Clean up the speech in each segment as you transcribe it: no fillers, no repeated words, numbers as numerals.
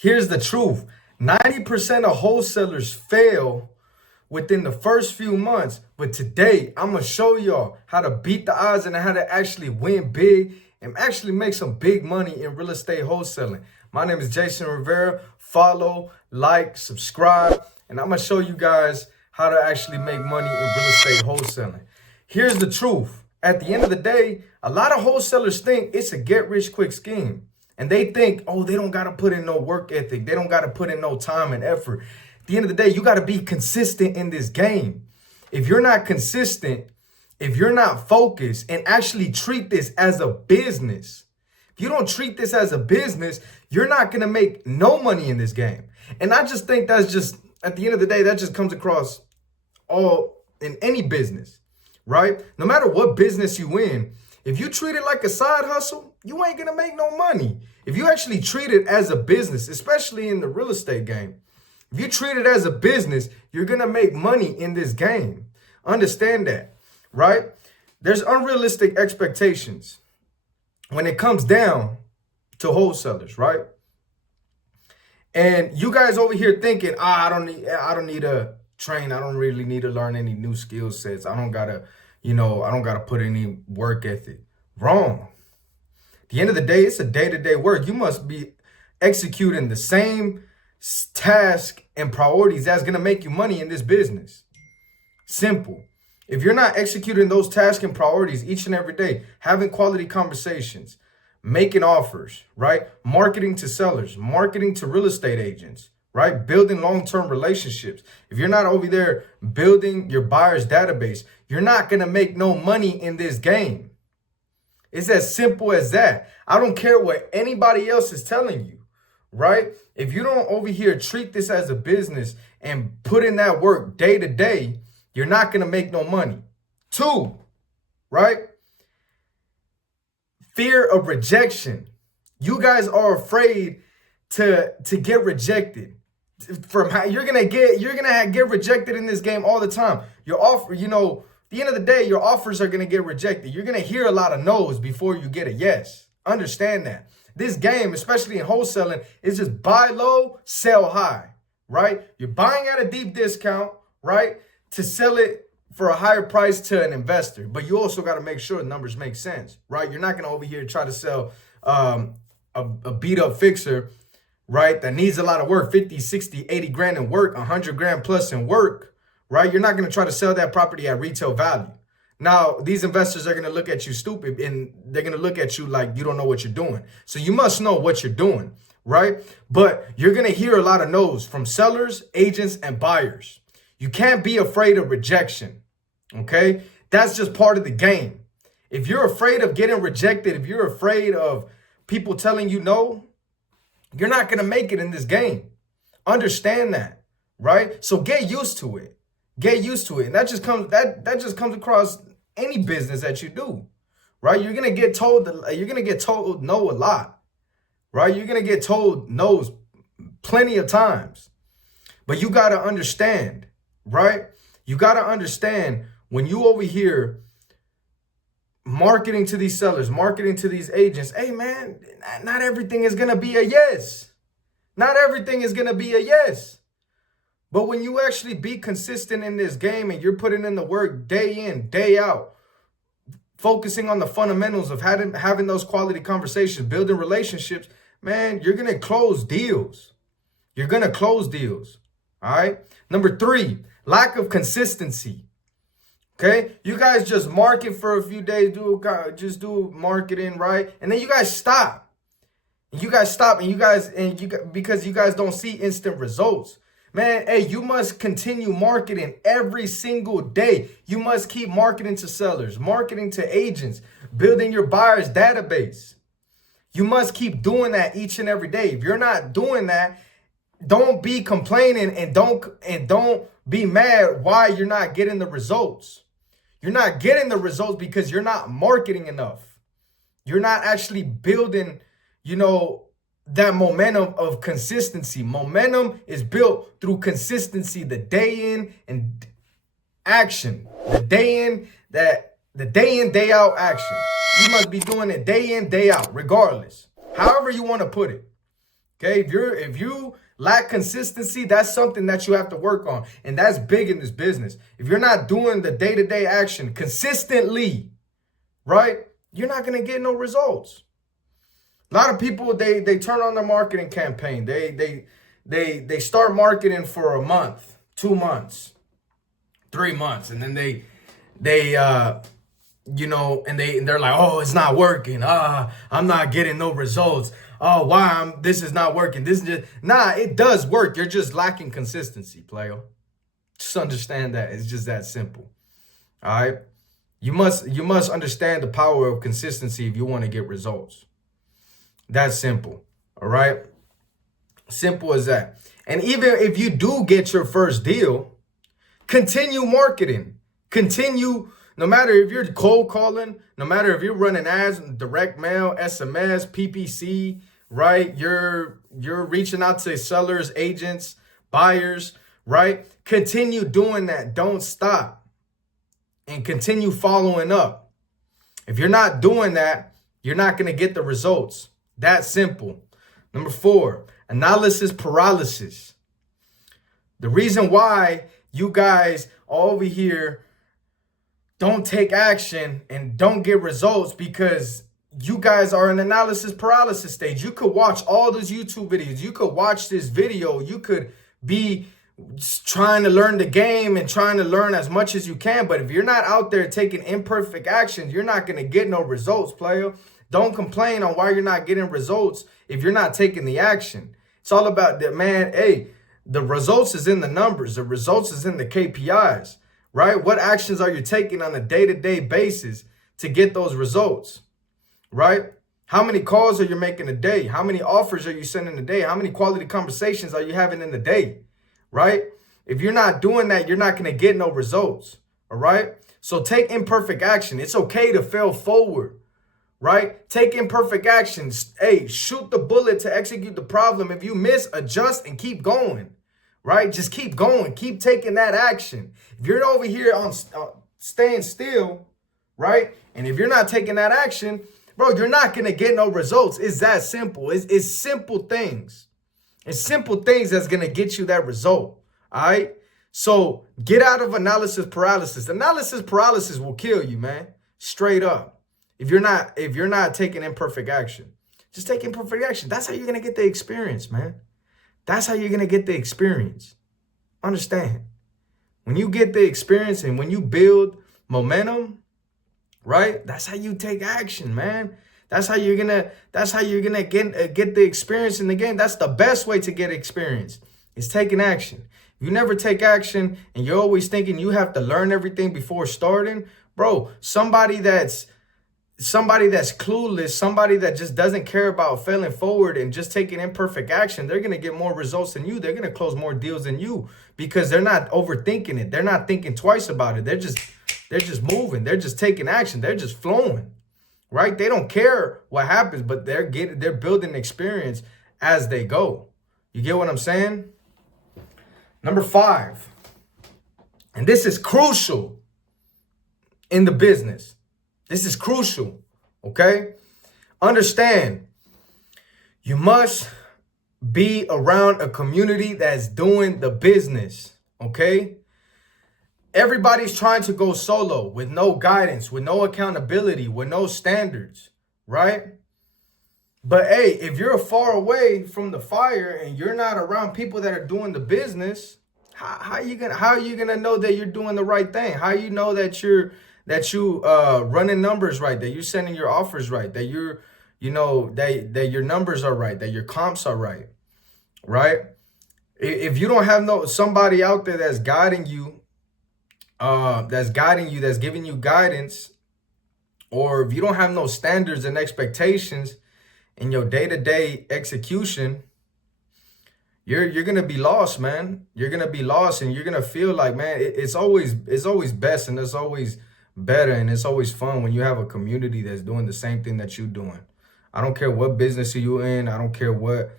Here's the truth. 90% of wholesalers fail within the first few months. But today, I'm going to show y'all how to beat the odds and how to actually win big and actually make some big money in real estate wholesaling. My name is Jason Rivera. Follow, like, subscribe, and I'm going to show you guys how to actually make money in real estate wholesaling. Here's the truth. At the end of the day, a lot of wholesalers think it's a get-rich-quick scheme. And they think, oh, they don't got to put in no work ethic. They don't got to put in no time and effort. At the end of the day, you got to be consistent in this game. If you're not consistent, if you're not focused and actually treat this as a business, if you don't treat this as a business, you're not going to make no money in this game. And I just think that's just, at the end of the day, that just comes across all in any business, right? No matter what business you in, if you treat it like a side hustle, you ain't going to make no money. If you actually treat it as a business, especially in the real estate game, if you treat it as a business, you're going to make money in this game. Understand that, right? There's unrealistic expectations when it comes down to wholesalers, right? And you guys over here thinking, I don't need to train. I don't really need to learn any new skill sets. I don't gotta put any work ethic. Wrong. At the end of the day, it's a day-to-day work. You must be executing the same task and priorities that's going to make you money in this business. Simple. If you're not executing those tasks and priorities each and every day, having quality conversations, making offers, right? Marketing to sellers, marketing to real estate agents, right? Building long-term relationships. If you're not over there building your buyer's database, you're not going to make no money in this game. It's as simple as that. I don't care what anybody else is telling you, right? If you don't over here treat this as a business and put in that work day to day, you're not going to make no money. 2, right? Fear of rejection. You guys are afraid to get rejected. From how you're gonna get rejected in this game all the time. Your offer, at the end of the day, your offers are gonna get rejected. You're gonna hear a lot of no's before you get a yes. Understand that. This game, especially in wholesaling, is just buy low, sell high, right? You're buying at a deep discount, right, to sell it for a higher price to an investor. But you also got to make sure the numbers make sense, right? You're not going to over here try to sell a beat up fixer, right, that needs a lot of work, 50, 60, 80 grand in work, 100 grand plus in work, right? You're not going to try to sell that property at retail value. Now, these investors are going to look at you stupid and they're going to look at you like you don't know what you're doing. So you must know what you're doing, right? But you're going to hear a lot of no's from sellers, agents, and buyers. You can't be afraid of rejection, okay? That's just part of the game. If you're afraid of getting rejected, if you're afraid of people telling you no, you're not going to make it in this game. Understand that, right? So get used to it. Get used to it. And that just comes across any business that you do, right? You're going to get told no a lot, right? You're going to get told no's plenty of times. But you got to understand, right? You got to understand when you over here marketing to these sellers, marketing to these agents, hey man, not everything is going to be a yes. Not everything is going to be a yes. But when you actually be consistent in this game and you're putting in the work day in, day out, focusing on the fundamentals of having those quality conversations, building relationships, man, you're going to close deals. You're going to close deals. All right. Number 3, lack of consistency. Okay. You guys just market for a few days, just do marketing, right? And then you guys stop. And you guys stop because you guys don't see instant results. Man, hey, you must continue marketing every single day. You must keep marketing to sellers, marketing to agents, building your buyer's database. You must keep doing that each and every day. If you're not doing that, don't be complaining and don't be mad why you're not getting the results. You're not getting the results because you're not marketing enough. You're not actually building, that momentum of consistency. Momentum is built through consistency, the day in and action, the day in, day out action. You must be doing it day in, day out, regardless, however you want to put it. Okay, if you lack consistency, that's something that you have to work on. And that's big in this business. If you're not doing the day-to-day action consistently, right, you're not gonna get no results. A lot of people, they turn on their marketing campaign. They start marketing for a month, 2 months, 3 months, and then they and they're like, oh, it's not working. I'm not getting no results. Oh, why this is not working. This is just it does work. You're just lacking consistency, player. Just understand that. It's just that simple. All right. You must understand the power of consistency if you want to get results. That's simple. All right. Simple as that. And even if you do get your first deal, continue marketing. Continue, no matter if you're cold calling, no matter if you're running ads, direct mail, SMS, PPC, right? You're reaching out to sellers, agents, buyers, right? Continue doing that. Don't stop. And continue following up. If you're not doing that, you're not going to get the results. That's simple. Number 4, analysis paralysis. The reason why you guys over here don't take action and don't get results because you guys are in analysis paralysis stage. You could watch all those YouTube videos. You could watch this video. You could be trying to learn the game and trying to learn as much as you can. But if you're not out there taking imperfect actions, you're not going to get no results, player. Don't complain on why you're not getting results if you're not taking the action. It's all about that, man. Hey, the results is in the numbers. The results is in the KPIs, right? What actions are you taking on a day-to-day basis to get those results, right? How many calls are you making a day? How many offers are you sending a day? How many quality conversations are you having in a day, right? If you're not doing that, you're not going to get no results, all right? So take imperfect action. It's okay to fail forward. Right? Take imperfect actions. Hey, shoot the bullet to execute the problem. If you miss, adjust and keep going. Right? Just keep going. Keep taking that action. If you're over here on staying still, right? And if you're not taking that action, bro, you're not going to get no results. It's that simple. It's simple things. It's simple things that's going to get you that result. All right? So get out of analysis paralysis. Analysis paralysis will kill you, man. Straight up. If you're not taking imperfect action, just take imperfect action. That's how you're going to get the experience, man. That's how you're going to get the experience. Understand? When you get the experience and when you build momentum, right? That's how you take action, man. That's how you're going to get the experience in the game. That's the best way to get experience. Is taking action. If you never take action and you're always thinking you have to learn everything before starting, bro, somebody that's clueless, somebody that just doesn't care about failing forward and just taking imperfect action, they're going to get more results than you. They're going to close more deals than you because they're not overthinking it. They're not thinking twice about it. They're just moving. They're just taking action. They're just flowing, right? They don't care what happens, but they're building experience as they go. You get what I'm saying? Number 5, and this is crucial in the business. This is crucial, okay? Understand, you must be around a community that's doing the business, okay? Everybody's trying to go solo with no guidance, with no accountability, with no standards, right? But hey, if you're far away from the fire and you're not around people that are doing the business, how are you gonna know that you're doing the right thing? How you know that you running numbers right, that you're sending your offers right, that that your numbers are right, that your comps are right, right? If you don't have somebody out there that's guiding you, that's giving you guidance, or if you don't have no standards and expectations in your day-to-day execution, you're gonna be lost, man. You're gonna be lost, and you're gonna feel like, man, it's always best, and it's always better, and it's always fun when you have a community that's doing the same thing that you're doing. I don't care what business you're in. I don't care what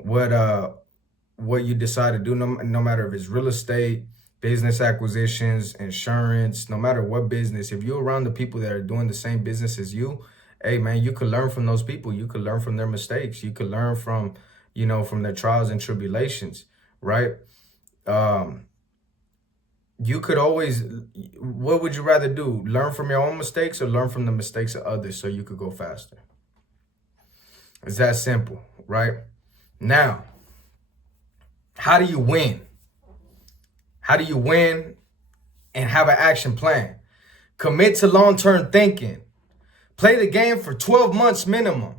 you decide to do. No matter if it's real estate, business acquisitions, insurance, no matter what business, if you're around the people that are doing the same business as you, hey man, you could learn from those people. You could learn from their mistakes. You could learn from from their trials and tribulations, right? You could always, what would you rather do? Learn from your own mistakes or learn from the mistakes of others so you could go faster? It's that simple, right? Now, how do you win? How do you win and have an action plan? Commit to long-term thinking. Play the game for 12 months minimum.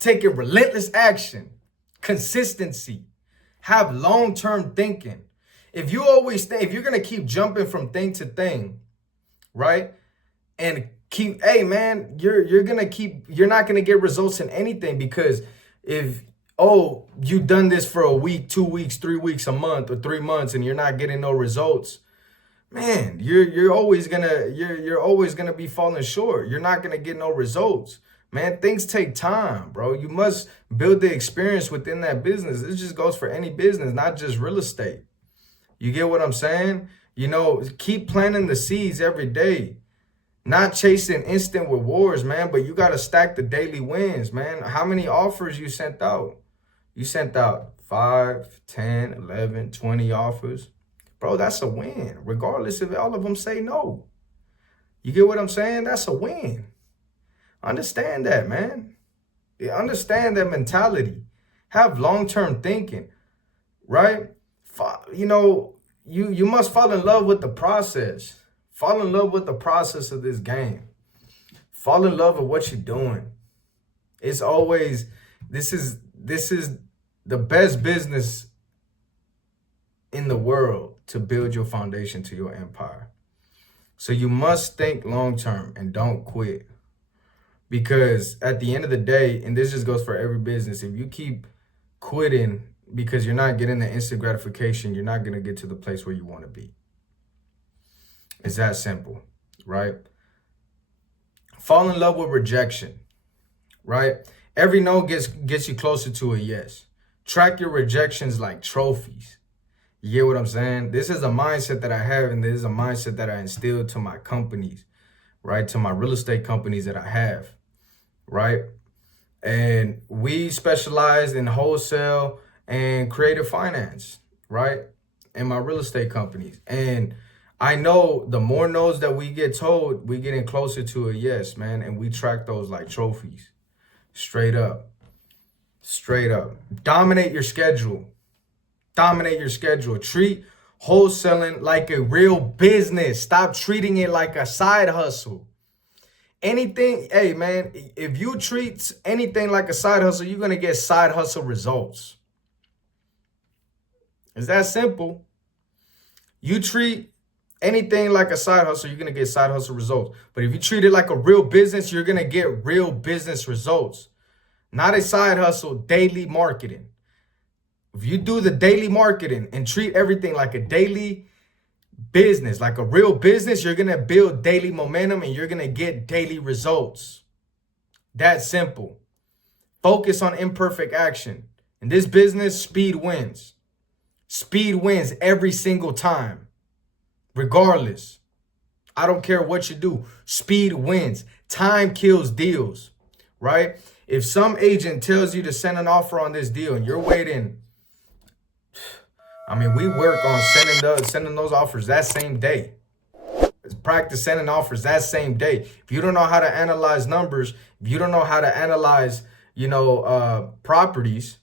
Taking relentless action. Consistency. Have long-term thinking. If you're going to keep jumping from thing to thing, right? And hey man, you're not going to get results in anything, because if, you've done this for a week, 2 weeks, 3 weeks, a month, or 3 months, and you're not getting no results, man, you're always gonna be falling short. You're not gonna get no results. Man, things take time, bro. You must build the experience within that business. This just goes for any business, not just real estate. You get what I'm saying? Keep planting the seeds every day. Not chasing instant rewards, man, but you gotta stack the daily wins, man. How many offers you sent out? You sent out 5, 10, 11, 20 offers. Bro, that's a win, regardless if all of them say no. You get what I'm saying? That's a win. Understand that, man. Understand that mentality. Have long-term thinking, right? You must fall in love with the process. Fall in love with the process of this game. Fall in love with what you're doing. It's always, this is the best business in the world to build your foundation to your empire. So you must think long-term and don't quit. Because at the end of the day, and this just goes for every business, if you keep quitting because you're not getting the instant gratification, you're not going to get to the place where you want to be. It's that simple, right? Fall in love with rejection, right? Every no gets you closer to a yes. Track your rejections like trophies. You get what I'm saying? This is a mindset that I have, and this is a mindset that I instilled to my companies, right? To my real estate companies that I have, right? And we specialize in wholesale and creative finance, right? In my real estate companies. And I know the more no's that we get told, we're getting closer to a yes, man. And we track those like trophies. Straight up. Straight up. Dominate your schedule. Dominate your schedule. Treat wholesaling like a real business. Stop treating it like a side hustle. Hey man, if you treat anything like a side hustle, you're going to get side hustle results. It's that simple. You treat anything like a side hustle, you're going to get side hustle results. But if you treat it like a real business, you're going to get real business results. Not a side hustle, daily marketing. If you do the daily marketing and treat everything like a daily business, like a real business, you're going to build daily momentum and you're going to get daily results. That simple. Focus on imperfect action. In this business, speed wins. Speed wins every single time. Regardless. I don't care what you do. Speed wins. Time kills deals, right? If some agent tells you to send an offer on this deal and you're waiting, we work on sending those offers that same day. Practice sending offers that same day. If you don't know how to analyze numbers, if you don't know how to analyze, properties,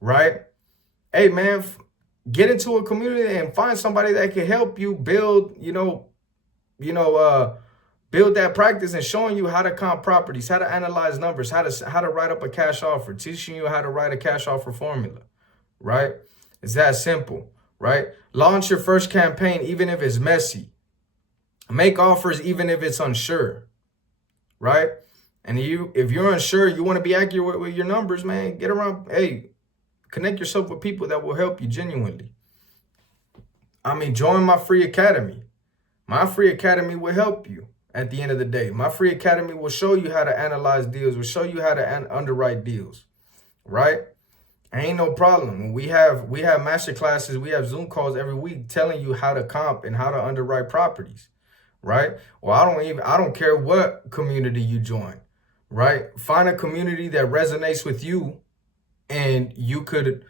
right? Hey, man, get into a community and find somebody that can help you build, build that practice and showing you how to comp properties, how to analyze numbers, how to write up a cash offer, teaching you how to write a cash offer formula, right? It's that simple, right? Launch your first campaign, even if it's messy. Make offers, even if it's unsure, right? And if you're unsure, you want to be accurate with your numbers, man, connect yourself with people that will help you genuinely. Join my free academy. My free academy will help you at the end of the day. My free academy will show you how to analyze deals, will show you how to underwrite deals, right? Ain't no problem. We have master classes, we have Zoom calls every week telling you how to comp and how to underwrite properties, right? Well, I don't care what community you join, right? Find a community that resonates with you and you could,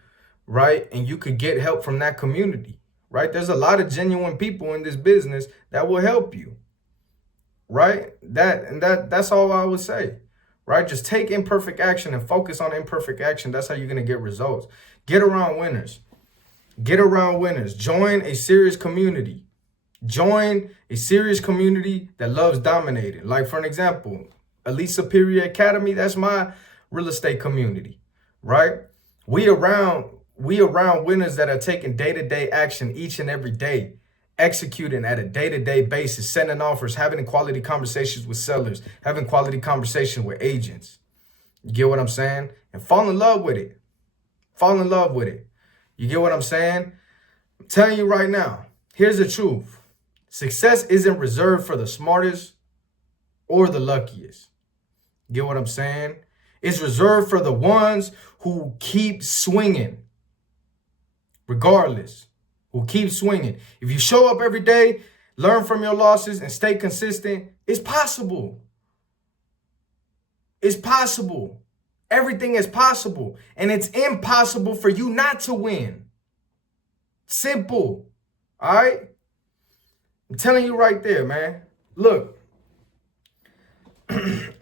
right? And you could get help from that community, right? There's a lot of genuine people in this business that will help you, right? That's all I would say, right? Just take imperfect action and focus on imperfect action. That's how you're gonna get results. Get around winners. Get around winners. Join a serious community. Join a serious community that loves dominating. Like, for an example, Elite Superior Academy, that's my real estate community, right? We around winners that are taking day-to-day action each and every day, executing at a day-to-day basis, sending offers, having quality conversations with sellers, having quality conversations with agents. You get what I'm saying? And fall in love with it. Fall in love with it. You get what I'm saying? I'm telling you right now, here's the truth. Success isn't reserved for the smartest or the luckiest. Get what I'm saying? It's reserved for the ones who keep swinging, regardless, who keep swinging. If you show up every day, learn from your losses, and stay consistent, it's possible. It's possible. Everything is possible. And it's impossible for you not to win. Simple. All right? I'm telling you right there, man. Look,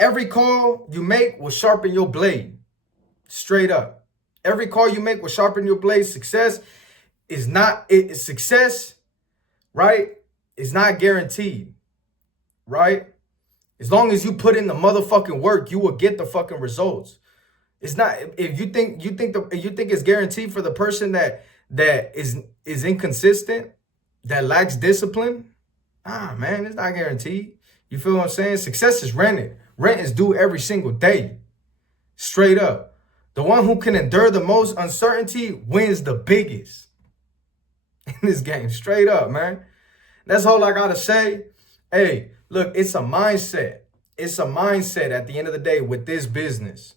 every call you make will sharpen your blade. Straight up. Every call you make will sharpen your blade. Success is not, success, right, is not guaranteed, right? As long as you put in the motherfucking work, you will get the fucking results. It's not, if you think it's guaranteed for the person that is inconsistent, that lacks discipline, man, it's not guaranteed. You feel what I'm saying? Success is rented. Rent is due every single day. Straight up. The one who can endure the most uncertainty wins the biggest in this game. Straight up, man. That's all I gotta say. Hey, look, it's a mindset. It's a mindset at the end of the day with this business.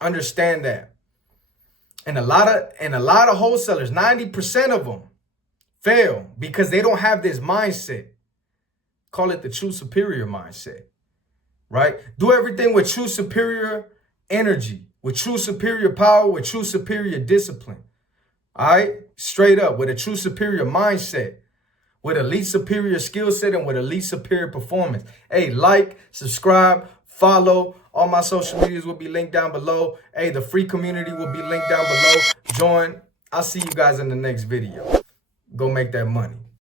Understand that. And a lot of wholesalers, 90% of them fail because they don't have this mindset. Call it the true superior mindset, right? Do everything with true superior energy, with true superior power, with true superior discipline. All right? Straight up, with a true superior mindset, with elite superior skill set, and with elite superior performance. Hey, like, subscribe, follow. All my social medias will be linked down below. Hey, the free community will be linked down below. Join. I'll see you guys in the next video. Go make that money.